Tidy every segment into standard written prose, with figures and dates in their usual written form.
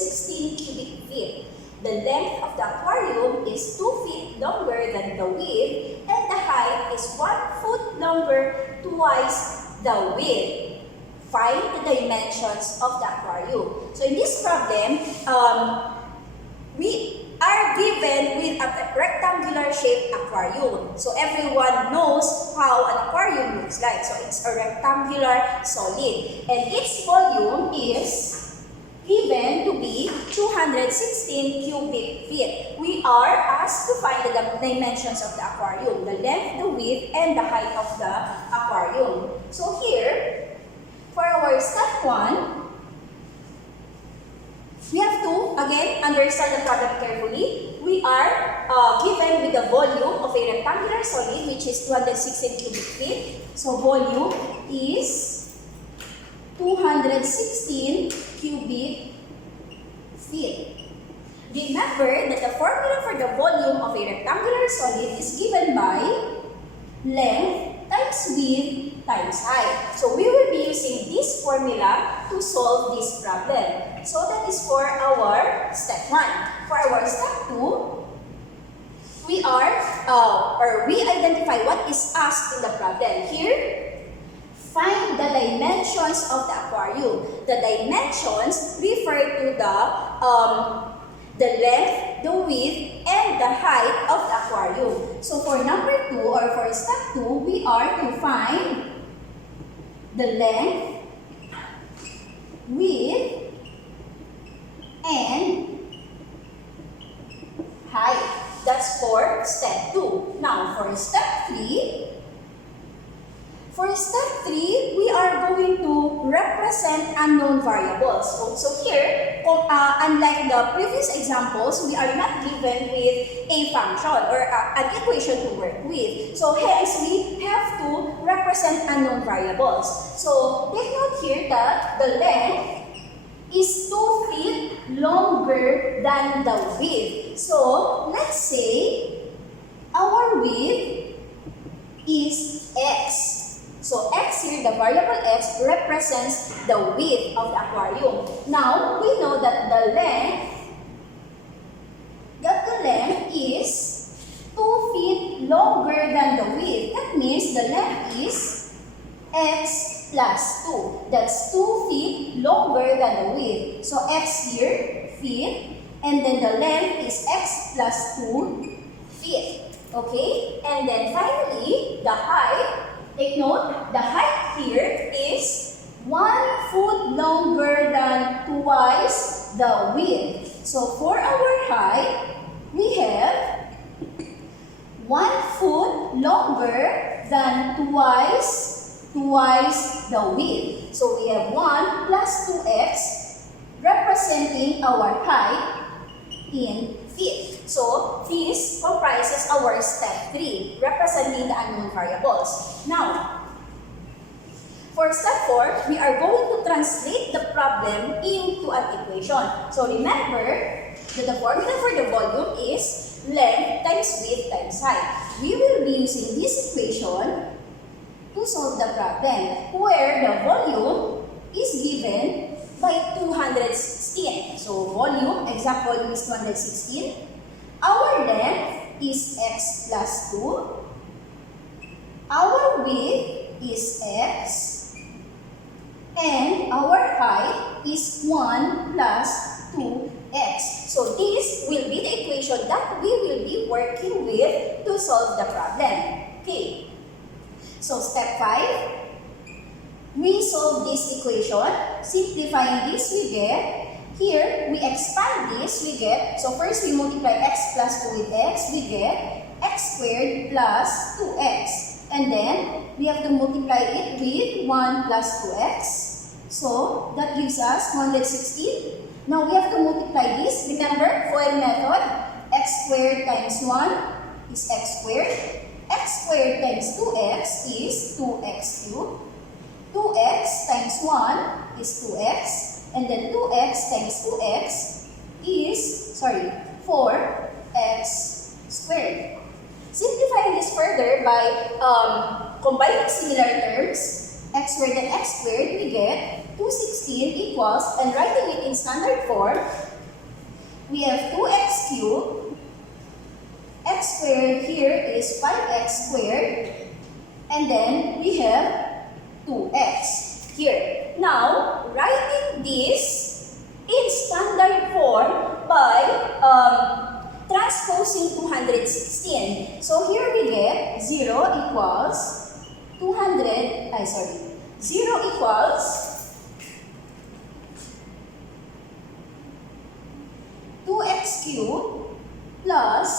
216 cubic feet. The length of the aquarium is 2 feet longer than the width, and the height is 1 foot longer, twice the width. Find the dimensions of the aquarium. So in this problem, we are given with a rectangular shaped aquarium. So everyone knows how an aquarium looks like. So it's a rectangular solid. And its volume is given to be 216 cubic feet. We are asked to find the dimensions of the aquarium, the length, the width, and the height of the aquarium. So here, for our step 1, we have to, again, understand the problem carefully. We are given with the volume of a rectangular solid, which is 216 cubic feet. So volume is 216 cubic feet. Remember that the formula for the volume of a rectangular solid is given by length times width times height. So we will be using this formula to solve this problem. So that is for our step 1. For our step 2, we identify what is asked in the problem. Here, find the dimensions of the aquarium. The dimensions refer to the length, the width, and the height of the aquarium. So for number 2 or for step 2, we are to find the length, width, and height. That's for step 2. Now for step 3, we are going to represent unknown variables. So here, unlike the previous examples, we are not given with a function or an equation to work with. So hence, we have to represent unknown variables. So take note here that the length is 2 feet longer than the width. So let's say our width is x. So x here, the variable x, represents the width of the aquarium. Now, we know that the length is 2 feet longer than the width. That means the length is x plus 2. That's 2 feet longer than the width. So x here, feet, and then the length is x plus 2 feet. Okay? And then finally, the height. Take note, the height here is 1 foot longer than twice the width. So for our height, we have 1 foot longer than twice the width. So we have 1 plus 2x representing our height in feet. So, this comprises our step 3, representing the unknown variables. Now, for step 4, we are going to translate the problem into an equation. So, remember that the formula for the volume is length times width times height. We will be using this equation to solve the problem, where the volume is given by 216. So, volume, exact volume is 216. Our length is x plus 2. Our width is x. And our height is 1 plus 2x. So this will be the equation that we will be working with to solve the problem. Okay. So step 5. We solve this equation. Simplifying this, we get here, we expand this, we get, so first we multiply x plus 2 with x, we get x squared plus 2x. And then, we have to multiply it with 1 plus 2x. So, that gives us 116. Now, we have to multiply this. Remember, FOIL method, x squared times 1 is x squared. X squared times 2x is 2x cubed. 2x times 1 is 2x. And then 2x times 2x is, 4x squared. Simplifying this further by combining similar terms, x squared and x squared, we get 216 equals, and writing it in standard form, we have 2x cubed. X squared here is 5x squared. And then we have 2x here. Now, writing this in standard form by transposing 216. So here we get 0 equals 0 equals 2x cubed plus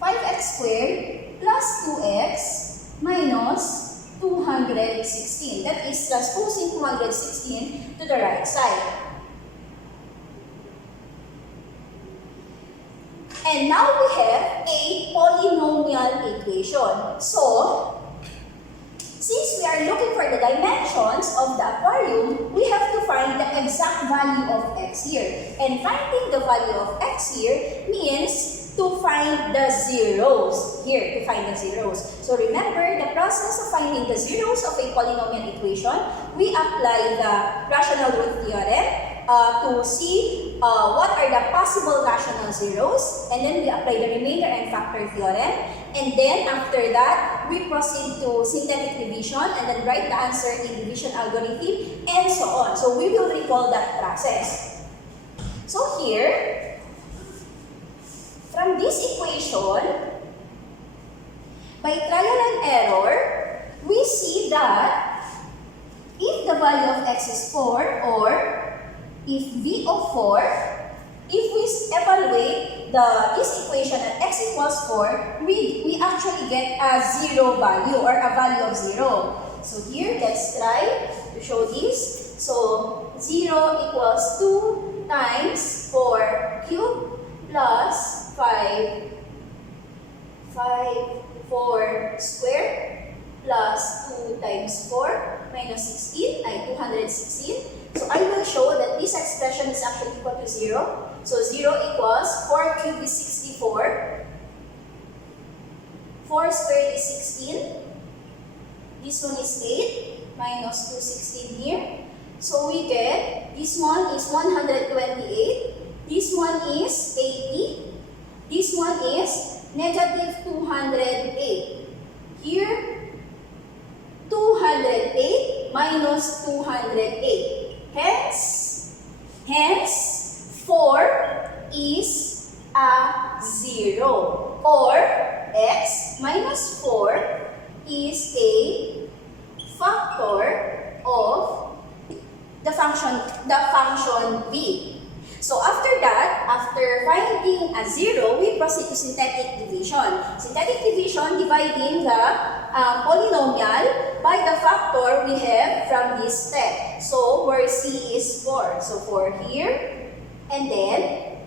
5x squared plus 2x minus 216. That is transposing 216 to the right side. And now we have a polynomial equation. So, since we are looking for the dimensions of the aquarium, we have to find the exact value of x here. And finding the value of x here means to find the zeros here, to find the zeros. So remember, the process of finding the zeros of a polynomial equation, we apply the rational root theorem to see what are the possible rational zeros, and then we apply the remainder and factor theorem, and then after that, we proceed to synthetic division and then write the answer in division algorithm, and so on. So we will recall that process. So here, from this equation, by trial and error, we see that if the value of x is 4, or if v of 4, if we evaluate this equation at x equals 4, we actually get a 0 value or a value of 0. So here, let's try to show this. So 0 equals 2 times 4 cubed plus 4 squared plus 2 times 4 minus 16 ay 216. So I will show that this expression is actually equal to 0. So 0 equals 4 cubed is 64. 4 squared is 16. This one is 8 minus 216 here. So we get this one is 128. This one is 80. This one is negative 208. Here, 208 minus 208. Hence, 4 is a 0. Or x minus 4 is a factor of the function v. So after that, after finding a 0, we proceed to synthetic division. Synthetic division, dividing the polynomial by the factor we have from this step. So where c is 4. So 4 here, and then,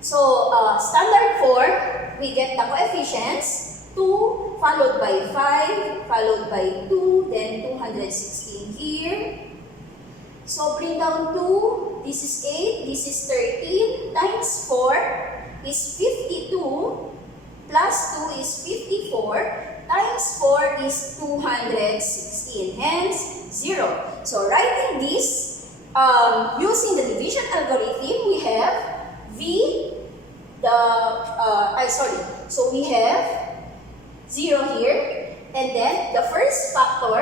so standard form, we get the coefficients, 2 followed by 5, followed by 2, then 216 here. So bring down 2, this is 8, this is 13, times 4 is 52, plus 2 is 54, times 4 is 216, hence 0. So writing this, using the division algorithm, we have v, so we have 0 here, and then the first factor,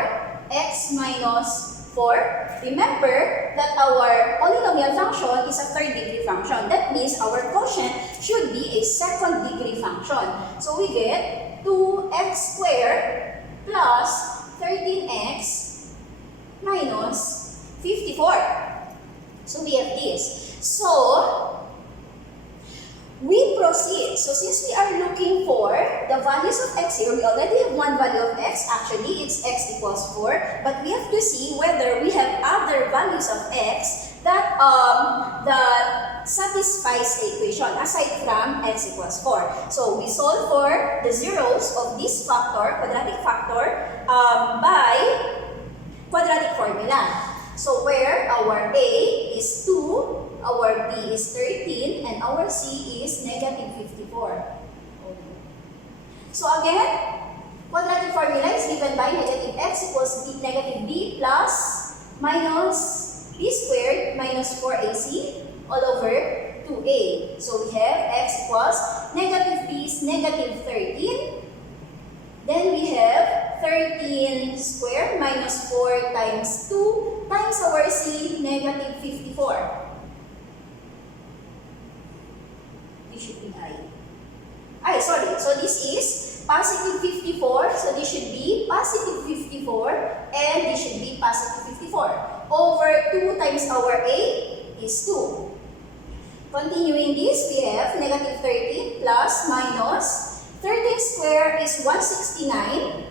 x minus 4. Remember that our polynomial function is a third-degree function. That means our quotient should be a second-degree function. So we get 2x squared plus 13x minus 54. So we have this. So we proceed. So since we are looking for the values of x here, we already have one value of x. Actually, it's x equals 4. But we have to see whether we have other values of x that satisfies the equation aside from x equals 4. So we solve for the zeros of this factor, quadratic factor, by quadratic formula. So where our a is 2, our b is 13, and our c is negative 54. So again, quadratic formula is given by negative x equals negative b plus minus b squared minus 4ac all over 2a. So we have x equals negative b is negative 13. Then we have 13 squared minus 4 times 2 times our c, negative 54. This should be I. Sorry. So this is positive 54. So this should be positive 54. And this should be positive 54. Over 2 times our a is 2. Continuing this, we have negative 13 plus minus 13 squared is 169.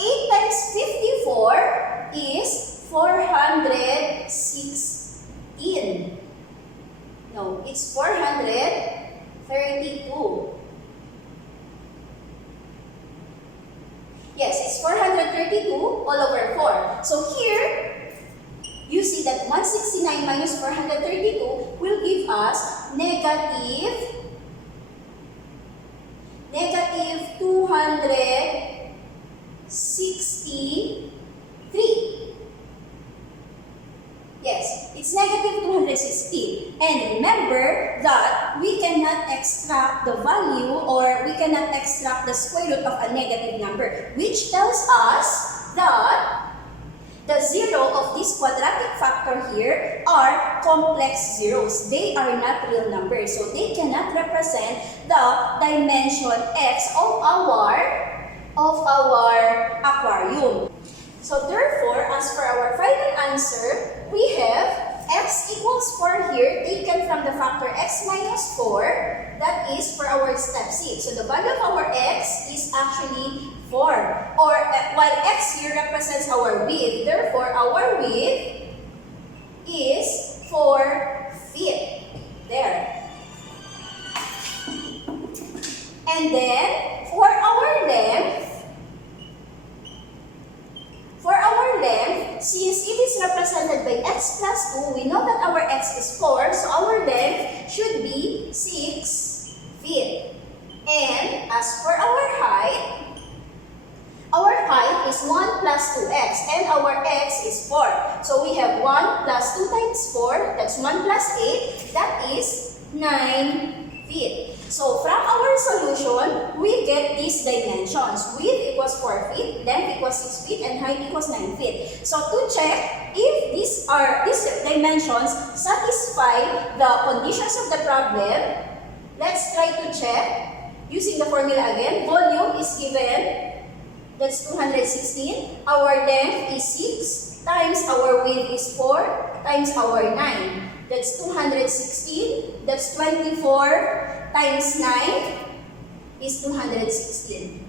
8 times 54 is 416. No, it's 432. Yes, it's 432 all over 4. So here, you see that 169 minus 432 will give us negative 263. Yes, it's negative 260. And remember that we cannot extract the value or we cannot extract the square root of a negative number, which tells us that the zero of this quadratic factor here are complex zeros. They are not real numbers, so they cannot represent the dimension x of our aquarium. So therefore, as for our final answer, we have x equals 4 here, taken from the factor x minus 4. That is for our step C. So the value of our x is actually 4. Or while x here represents our width, therefore our width is 4 feet. There. And then for our length, since it is represented by x plus 2, we know that our x is 4, so our length should be 6 feet. And as for our height is 1 plus 2x, and our x is 4. So we have 1 plus 2 times 4, that's 1 plus 8, that is 9 feet. So from our solution, we get these dimensions. Width equals 4 feet, length equals 6 feet, and height equals 9 feet. So to check if these dimensions satisfy the conditions of the problem, let's try to check using the formula again. Volume is given, that's 216. Our length is 6 times our width is 4 times our 9. That's 216. That's 24 times 9 is 216.